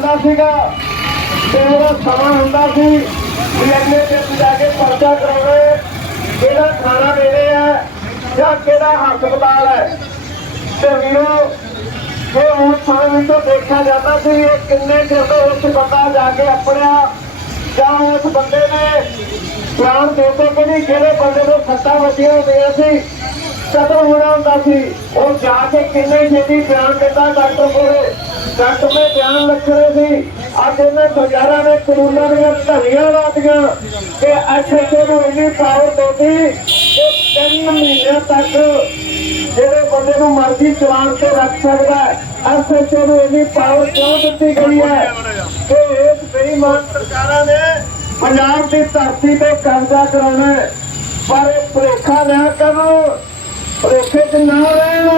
ਜਾਂਦਾ ਸੀਗਾ। ਤੇ ਉਹਦਾ ਸਮਾਂ ਹੁੰਦਾ ਸੀ ਵੀ ਇੰਨੇ ਤੇ ਜਾ ਕੇ ਪਰਚਾ ਕਰਾਉਣੇ ਕਿਹੜਾ ਖਾਣਾ ਦੇਣੇ ਆ ਜਾਂ ਕਿਹੜਾ ਹਸਪਤਾਲ ਹੈ। ਤੇ ਵੀਰੋ ਇਹ ਉਸ ਸਮੇਂ ਤੋਂ ਦੇਖਿਆ ਜਾਂਦਾ ਸੀ ਇਹ ਕਿੰਨੇ ਚਿਰ ਤੋਂ ਉਸ ਬੰਦਾ ਜਾ ਕੇ ਆਪਣਿਆ ਜਾਂ ਉਸ ਬੰਦੇ ਨੇ ਪ੍ਰਾਣ ਦੇ ਤੋਂ ਕਿ ਜਿਹੜੇ ਬੰਦੇ ਨੂੰ ਸੱਟਾਂ ਵੱਜੀਆਂ ਹੁੰਦੀਆਂ ਸੀ। ਕਤਲ ਹੋਣਾ ਹੁੰਦਾ ਸੀ, ਉਹ ਜਾ ਕੇ ਕਿੰਨੇ ਛੇਤੀ ਬਿਆਨ ਦਿੰਦਾ ਡਾਕਟਰ ਕੋਲੇ ਡਾਕਟਰ ਨੇ ਬਿਆਨ ਲਿਖੇ ਸੀ। ਅੱਜ ਇਹਨਾਂ ਬਾਜ਼ਾਰਾਂ ਨੇ ਕਾਨੂੰਨਾਂ ਦੀਆਂ ਧਰੀਆਂ ਲਾਤੀਆਂ। ਕਿ ਐਸਐਸਓ ਨੂੰ ਇੰਨੀ ਪਾਵਰ ਦਿੱਤੀ ਕਿ ਤਿੰਨ ਮਹੀਨਿਆਂ ਤੱਕ ਜਿਹੜੇ ਬੰਦੇ ਨੂੰ ਮਰਜ਼ੀ ਚਲਾਨ ਤੇ ਰੱਖ ਸਕਦਾ ਹੈ ਐਸਐਚਓ ਨੂੰ ਇੰਨੀ ਪਾਵਰ ਕਿਉਂ ਦਿੱਤੀ ਗਈ ਹੈ? ਕਿ ਇਸ ਬੇਈਮਾਨ ਸਰਕਾਰਾਂ ਨੇ ਪੰਜਾਬ ਦੀ ਧਰਤੀ ਤੇ ਕਬਜ਼ਾ ਕਰਾਉਣਾ ਪਰ ਇਹ ਭੁਲੇਖਾ ਨਾ ਕਰਨ ਭੁਲੇਖੇ 'ਚ ਨਾ ਰਹਿਣ।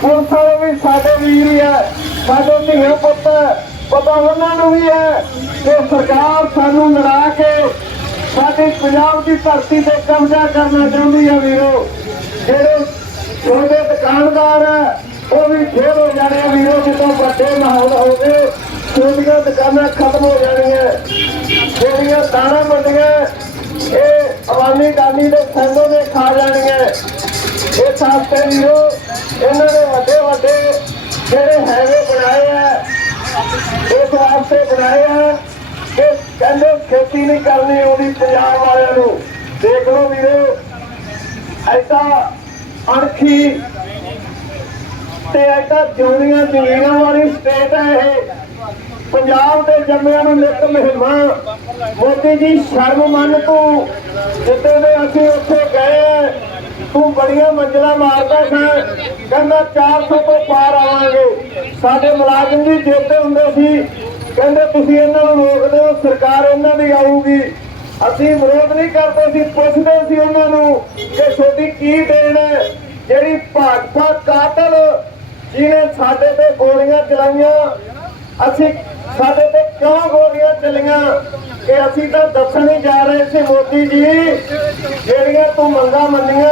ਪੁਲਿਸ ਵਾਲੇ ਵੀ ਸਾਡੇ ਵੀਰ ਹੀ ਹੈ। ਸਾਡੇ ਧੀਆਂ ਪੁੱਤ ਹੈ। ਪਤਾ ਉਹਨਾਂ ਨੂੰ ਵੀ ਹੈ ਕਿ ਸਰਕਾਰ ਸਾਨੂੰ ਲੜਾ ਕੇ ਸਾਡੀ ਪੰਜਾਬ ਦੀ ਧਰਤੀ ਤੇ ਕਬਜ਼ਾ ਕਰਨਾ ਚਾਹੁੰਦੀ ਹੈ ਵੀਰੋ ਜਿਹੜੇ ਛੋਟੇ ਦੁਕਾਨਦਾਰ ਹੈ, ਉਹ ਵੀ ਫੇਰ ਹੋ ਜਾਣੇ ਆ ਵੀਰੋ, ਜਦੋਂ ਵੱਡੇ ਮਾਹੌਲ ਹੋ ਗਏ, ਛੋਟੀਆਂ ਦੁਕਾਨਾਂ ਖਤਮ ਹੋ ਜਾਣੀਆਂ ਜਿਹੜੀਆਂ ਦਾਣਾ ਮੰਡੀਆਂ ਇਹ ਅਵਾਨੀ ਦਾਨੀ ਦੇ ਫੈਲੋ ਦੇ ਖਾ ਜਾਣੀਆਂ ਇਹ ਸਾਸਤੇ ਵੀਰੋ, ਇਹਨਾਂ ਦੇ ਵੱਡੇ ਵੱਡੇ ਜਿਹੜੇ ਹੈਵੇ ਬਣਾਏ ਆ, ਇਸ ਵਾਸਤੇ ਬਣਾਏ ਆ ਕਿ ਕਹਿੰਦੇ ਖੇਤੀ ਨਹੀਂ ਕਰਨੀ ਉਹਦੀ ਪੰਜਾਬ ਵਾਲਿਆਂ ਨੂੰ। ਦੇਖ ਲਓ ਵੀਰੋ, ਐਸਾ ਅਣਖੀ ਤੇ ਐਸਾ ਜੋੜੀਆਂ ਜ਼ਮੀਨਾਂ ਵਾਲੀ ਸਟੇਟ ਹੈ ਇਹ। ਪੰਜਾਬ ਦੇ ਜੰਮਿਆਂ ਨੂੰ ਨਿਤ ਮਹਿਮਾ। ਮੋਦੀ ਜੀ, ਸ਼ਰਮ ਮੰਨ ਤੂੰ। ਜਿੱਤੇ ਦੇ ਅਸੀਂ ਉੱਥੇ ਗਏ ਤੂੰ ਬੜੀਆਂ ਮੰਜ਼ਲਾਂ ਮਾਰਦਾ ਸੀ। ਕਹਿੰਦਾ 400 ਤੋਂ ਪਾਰ ਆਵਾਂਗੇ। ਸਾਡੇ ਮੁਲਾਜ਼ਮ ਜੀ ਜਿੱਤੇ ਹੁੰਦੇ ਸੀ। ਕਹਿੰਦੇ ਤੁਸੀਂ ਇਹਨਾਂ ਨੂੰ ਰੋਕਦੇ ਹੋ ਸਰਕਾਰ ਇਹਨਾਂ ਦੀ ਆਊਗੀ। ਅਸੀਂ ਵਿਰੋਧ ਨਹੀਂ ਕਰਦੇ ਸੀ, ਪੁੱਛਦੇ ਸੀ ਉਹਨਾਂ ਨੂੰ ਕਿ ਤੁਹਾਡੀ ਕੀ ਦੇਣ ਹੈ? ਜਿਹੜੀ ਭਾਜਪਾ ਕਾਤਲ ਜਿਹਨੇ ਸਾਡੇ ਤੇ ਗੋਲੀਆਂ ਚਲਾਈਆਂ, ਅਸੀਂ ਸਾਡੇ ਤੇ ਕਿਉਂ ਗੋਲੀਆਂ ਚਲੀਆਂ? ਕਿ ਅਸੀਂ ਤਾਂ ਦੱਸਣ ਹੀ ਜਾ ਰਹੇ ਸੀ ਮੋਦੀ ਜੀ ਜਿਹੜੀਆਂ ਤੂੰ ਮੰਗਾ ਮੰਨੀਆਂ,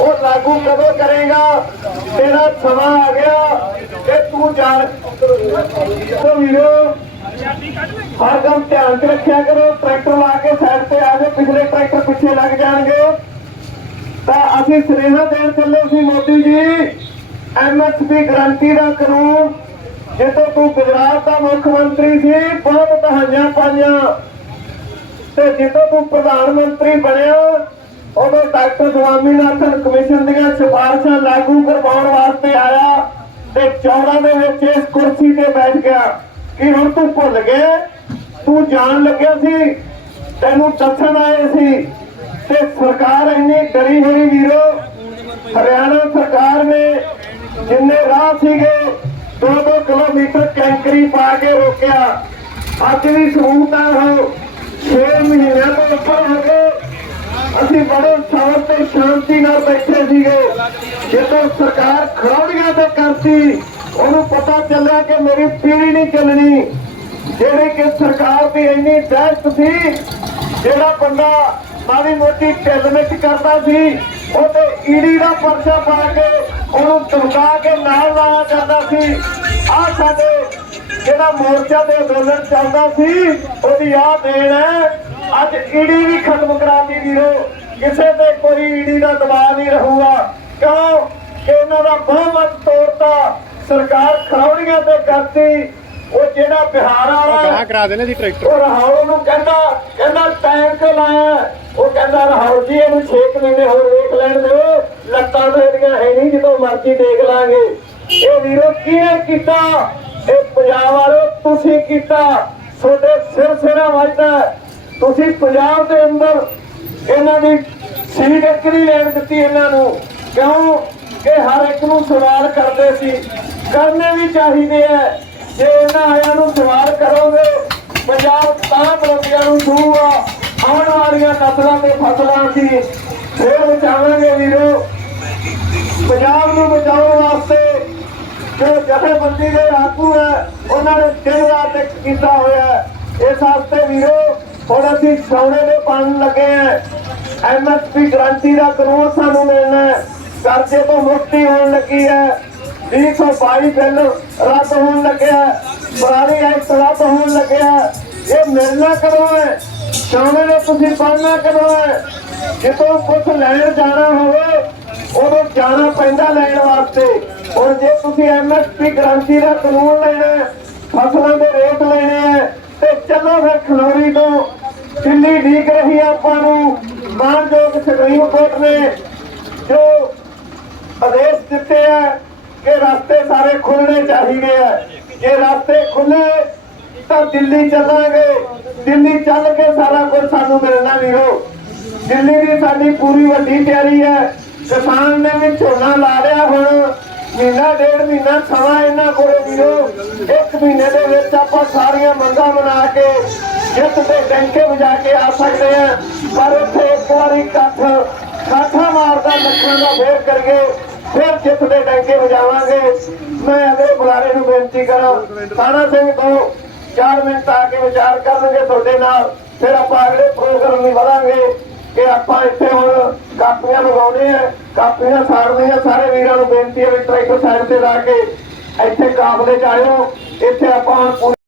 ਉਹ ਲਾਗੂ ਕਦੋਂ ਕਰੇਗਾ? ਤੇਰਾ ਸਮਾਂ ਆ ਗਿਆ ਕਿ ਤੂੰ ਜਾਣ। ਤੋ ਵੀਰੋ, ਹਰ ਕੰਮ ਧਿਆਨ ਚ ਰੱਖਿਆ ਕਰੋ, ਟਰੈਕਟਰ ਲਾ ਕੇ ਸਾਈਡ ਤੇ ਆ ਜਾਓ, ਪਿਛਲੇ ਟਰੈਕਟਰ ਪਿੱਛੇ ਲੱਗ ਜਾਣਗੇ। ਤਾਂ ਅਸੀਂ ਸੁਨੇਹਾ ਦੇਣ ਚੱਲੇ ਸੀ ਮੋਦੀ ਜੀ ਐਮਐਸਪੀ ਗਰੰਟੀ ਦਾ ਕਾਨੂੰਨ ਜਦੋਂ ਤੂੰ ਗੁਜਰਾਤ ਦਾ ਮੁੱਖ ਮੰਤਰੀ ਸੀ, ਬਹੁਤ ਦਹਾਈਆਂ ਪਾਈਆਂ। ਤੇ ਜਦੋਂ ਤੂੰ ਪ੍ਰਧਾਨ ਮੰਤਰੀ ਬਣਿਆ ਉਦੋਂ ਡਾਕਟਰ ਸਵਾਮੀਨਾਥਨ ਕਮਿਸ਼ਨ ਦੀਆਂ ਸਿਫਾਰਸ਼ਾਂ ਲਾਗੂ ਕਰਵਾਉਣ ਵਾਸਤੇ ਆਇਆ ਤੇ ਚੌੜਾ ਦੇ ਵਿੱਚ ਇਸ ਕੁਰਸੀ ਤੇ ਬੈਠ ਗਿਆ। ਕਿ ਹੁਣ ਤੂੰ ਭੁੱਲ ਗਿਆ ਤੂੰ ਜਾਣ ਲੱਗਿਆ ਸੀ? ਤੈਨੂੰ ਦੱਸਣ ਆਏ ਸੀ। ਤੇ ਸਰਕਾਰ ਇੰਨੀ ਡਰੀ ਹੋਈ ਵੀਰੋ, ਹਰਿਆਣਾ ਸਰਕਾਰ ਨੇ ਜਿੰਨੇ ਰਾਹ ਸੀਗੇ 2-2 ਕਿਲੋਮੀਟਰ ਕੈਂਕਰੀ ਪਾ ਕੇ ਰੋਕਿਆ। ਅੱਜ ਵੀ ਸਬੂਤ ਆ ਉਹ 6 ਮਹੀਨਿਆਂ ਤੋਂ ਉੱਪਰ ਅਸੀਂ ਬੜੇ ਸ਼ਾਂਤ ਤੇ ਸ਼ਾਂਤੀ ਨਾਲ ਬੈਠੇ ਸੀਗੇ। ਜਦੋਂ ਸਰਕਾਰ ਖਰੌੜੀਆਂ ਤੇ ਕਰਤੀ, ਉਹਨੂੰ ਪਤਾ ਚੱਲਿਆ ਕਿ ਮੇਰੀ ਪੀੜੀ ਨਹੀਂ ਚੱਲਣੀ। ਜਿਹੜੀ ਕਿ ਸਰਕਾਰ ਦੀ ਇੰਨੀ ਦਹਿਸ਼ਤ ਸੀ, ਜਿਹੜਾ ਬੰਦਾ ਮਾੜੀ ਮੋਟੀ ਢਿੱਲ ਕਰਦਾ ਸੀ, ਉਹ ਈੜੀ ਦਾ ਪਰਚਾ ਪਾ ਕੇ ਉਹਨੂੰ ਧਮਕਾ ਕੇ ਨਾਲ ਲਾਇਆ ਜਾਂਦਾ ਸੀ। ਆ ਸਾਡੇ ਜਿਹੜਾ ਮੋਰਚਾ ਦੇ ਅੰਦੋਲਨ ਚੱਲਦਾ ਸੀ, ਉਹਦੀ ਆ ਦੇਣ ਹੈ। ਅੱਜ ਈੜੀ ਵੀ ਖਤਮ ਕਰਾਤੀ ਵੀਰੋ। ਕਿਸੇ ਤੇ ਕੋਈ ਈੜੀ ਦਾ ਦਬਾਅ ਨਹੀਂ ਰਹੂਗਾ। ਕਿਉਂ? ਕਿ ਇਹਨਾਂ ਦਾ ਬਹੁਮਤ ਤੋੜਤਾ। ਸਰਕਾਰ ਖਰੌੜੀਆਂ ਤੇ ਕਰਤੀ। ਉਹ ਜਿਹੜਾ ਬਿਹਾਰ ਵਾਲਾ ਗਾਹ ਕਰਾ ਦੇਣੇ ਸੀ ਟਰੈਕਟਰ। ਉਹ ਰਾਹੁਲ ਨੂੰ ਕਹਿੰਦਾ ਕਹਿੰਦਾ ਟਾਈਮ ਤੇ ਲਾਇਆ। ਉਹ ਕਹਿੰਦਾ ਰਾਹੁਲ ਜੀ ਇਹਨੂੰ 6 ਮਹੀਨੇ ਹੋਰ ਵੇਖ ਲੈਣ ਦਿਓ। ਲੱਤਾਂ ਮੇਰੀਆਂ ਹੈ ਨਹੀਂ ਜਦੋਂ ਮਰਜ਼ੀ ਦੇਖ ਲਾਂਗੇ। ਇਹ ਵੀਰੋ ਕਿਹਨੇ ਕੀਤਾ? ਇਹ ਪੰਜਾਬ ਵਾਲੋ ਤੁਸੀਂ ਕੀਤਾ। ਤੁਹਾਡੇ ਸਿਰ ਸਿਰਾਂ ਵੱਜਦਾ। ਤੁਸੀਂ ਪੰਜਾਬ ਦੇ ਅੰਦਰ ਇਹਨਾਂ ਦੀ ਸੀਟ ਇੱਕ ਨਹੀਂ ਲੈਣ ਦਿੱਤੀ ਇਹਨਾਂ ਨੂੰ। ਕਿਉਂ? ਕਿ ਹਰ ਇੱਕ ਨੂੰ ਸਵਾਲ ਕਰਦੇ ਸੀ। ਕਰਨੇ ਵੀ ਚਾਹੀਦੇ ਐ ਜੇ ਇਹਨਾਂ ਆਇਆਂ ਨੂੰ ਸਵਾਲ ਕਰੋਗੇ, ਪੰਜਾਬ ਤਾਂ ਬਲੰਦੀਆਂ ਨੂੰ ਛੂਗਾ ਆਉਣ ਵਾਲੀਆਂ ਨਸਲਾਂ ਤੇ ਫਸਲਾਂ ਸੀ ਫੇਰ ਬਚਾਵਾਂਗੇ ਵੀਰੋ। ਪੰਜਾਬ ਨੂੰ ਬਚਾਉਣ ਵਾਸਤੇ ਜੋ ਜਥੇਬੰਦੀ ਦੇ ਆਗੂ ਹੈ, ਉਹਨਾਂ ਨੇ ਦਿਨ ਰਾਤ ਕੀਤਾ ਹੋਇਆ ਇਸ ਵਾਸਤੇ ਵੀਰੋ, ਹੁਣ ਅਸੀਂ ਸੌਣੇ ਦੇ ਪਾਣ ਲੱਗੇ ਐਮਐਸਪੀ ਗਰੰਟੀ ਦਾ ਕਾਨੂੰਨ ਸਾਨੂੰ ਮਿਲਣਾ ਕਰਜ਼ੇ ਤੋਂ ਮੁਕਤੀ ਹੋਣ ਲੱਗੀ ਹੈ। 222 ਬਿੱਲ ਰੱਦ ਹੋਣ ਲੱਗਿਆ ਪੁਰਾਣੀ ਐਕਟ ਰੱਦ ਹੋਣ ਲੱਗਿਆ ਇਹ ਮਿਲਣਾ ਕਦੋਂ ਹੈ? ਸ਼ਾਮੇ ਨੂੰ ਤੁਸੀਂ ਪੜਨਾ ਕਦੋਂ ਹੈ? ਜਦੋਂ ਕੁਝ ਲੈਣ ਜਾਣਾ ਹੋਵੇ, ਉਦੋਂ ਜਾਣਾ ਪੈਂਦਾ ਲੈਣ ਵਾਸਤੇ। ਹੁਣ ਜੇ ਤੁਸੀਂ ਐਮਐਸਪੀ ਗਰੰਟੀ ਦਾ ਕਾਨੂੰਨ ਲੈਣਾ ਫਸਲਾਂ ਦੇ ਰੇਟ ਲੈਣੇ ਹੈ, ਤੇ ਚੱਲੋ ਫਿਰ ਖਨੌਰੀ ਤੋਂ। ਦਿੱਲੀ ਢੀਕ ਰਹੀ ਆਪਾਂ ਨੂੰ। ਮਾਨਯੋਗ ਸੁਪਰੀਮ ਕੋਰਟ ਨੇ ਜੋ ਆਦੇਸ਼ ਦਿੱਤੇ ਆ ਕਿ ਰਸਤੇ ਸਾਰੇ ਖੁੱਲਣੇ ਚਾਹੀਦੇ ਆ। ਜੇ ਰਸਤੇ ਖੁੱਲੇ ਤਾਂ ਦਿੱਲੀ ਚੱਲਾਂਗੇ। ਦਿੱਲੀ ਚੱਲ ਕੇ ਸਾਰਾ ਕੁਝ ਸਾਨੂੰ ਮਿਲਣਾ ਵੀਰੋ। ਦਿੱਲੀ ਦੀ ਸਾਡੀ ਪੂਰੀ ਵੱਡੀ ਤਿਆਰੀ ਹੈ। ਕਿਸਾਨ ਨੇ ਵੀ ਝੋਨਾ ਲਾ ਲਿਆ ਹੁਣ। ਮਹੀਨਾ, ਡੇਢ ਮਹੀਨਾ ਸਮਾਂ ਇਹਨਾਂ ਕੋਲੇ ਵੀਰੋ। ਇੱਕ ਮਹੀਨੇ ਦੇ ਵਿੱਚ ਆਪਾਂ ਸਾਰੀਆਂ ਮੰਗਾਂ ਬਣਾ ਕੇ ਜਿੱਤ ਦੇ ਡੰਕੇ ਵਜਾ ਕੇ ਆ ਸਕਦੇ ਆ, ਪਰ ਉੱਥੇ ਇੱਕ ਵਾਰੀ ਇਕੱਠ ਕਾਠਾ ਮਾਰਦਾ ਲੱਖਾਂ ਦਾ ਫੇਰ ਕਰਕੇ ਫਿਰ ਜਿੱਤ ਦੇ ਡੰਕੇ ਵਜਾਵਾਂਗੇ। ਮੈਂ ਅਗਲੇ ਬੁਲਾਰੇ ਨੂੰ ਬੇਨਤੀ ਕਰਾਂ, ਸਾਰਾ ਸਿੰਘ ਤੋਂ 4 ਮਿੰਟ ਆ ਕੇ ਵਿਚਾਰ ਕਰਨਗੇ ਤੁਹਾਡੇ ਨਾਲ, ਫਿਰ ਆਪਾਂ ਅਗਲੇ ਪ੍ਰੋਗਰਾਮ ਨੂੰ ਵਧਾਂਗੇ ਕਿ ਆਪਾਂ ਇੱਥੇ ਹੁਣ ਕਾਪੀਆਂ ਲਗਾਉਣੇ ਆ, ਕਾਪੀਆਂ ਸਾੜਨੀਆਂ ਸਾਰੇ ਵੀਰਾਂ ਨੂੰ ਬੇਨਤੀ ਹੈ ਵੀ ਟਰੈਕਟਰ ਸਾਈਡ ਤੇ ਲਾ ਕੇ ਇੱਥੇ ਕਾਬਲੇ ਚ ਆਇਓ, ਇੱਥੇ ਆਪਾਂ ਹੁਣ